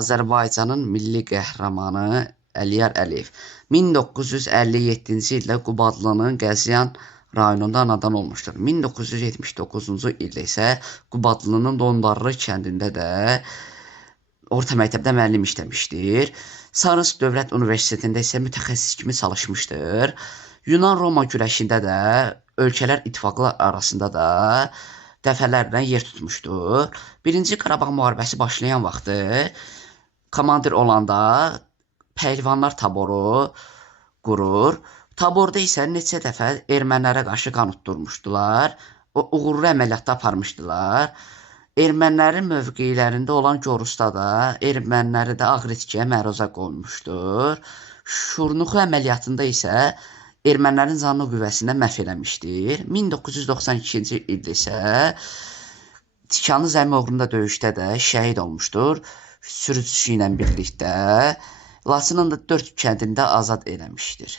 Azərbaycanın milli qəhrəmanı Əliyar Əliyev 1957-ci ildə Qubadlının Qəzyan rayonunda anadan olmuşdur. 1979-cu ildə isə Qubadlının Dondarlı kəndində də orta məktəbdə müəllim işləmişdir. Sarınsk Dövlət Universitetində isə mütəxəssis kimi çalışmışdır. Yunan-Roma güləşində də ölkələr ittifaqı arasında da dəfələrlə yer tutmuşdur. Birinci Qarabağ müharibəsi başlayan vaxtı komandir olanda pəhlivanlar taboru qurur. Taborda isə neçə dəfə ermənilərə qarşı qan utdurmuşdular. Uğurlu əməliyyatda aparmışdılar. Ermənilərin mövqelərində olan Gorusda da erməniləri də ağır itkiyə məruzə qoymuşdur. Şurnuxu əməliyyatında isə ermənilərin canlı qüvvəsində məhv eləmişdir. 1992-ci ildə isə Tikanlı Zəmi uğrunda döyüşdə də şəhid olmuşdur. Sürücüsü ilə birlikdə Laçının da 4 kəndində azad eləmişdir.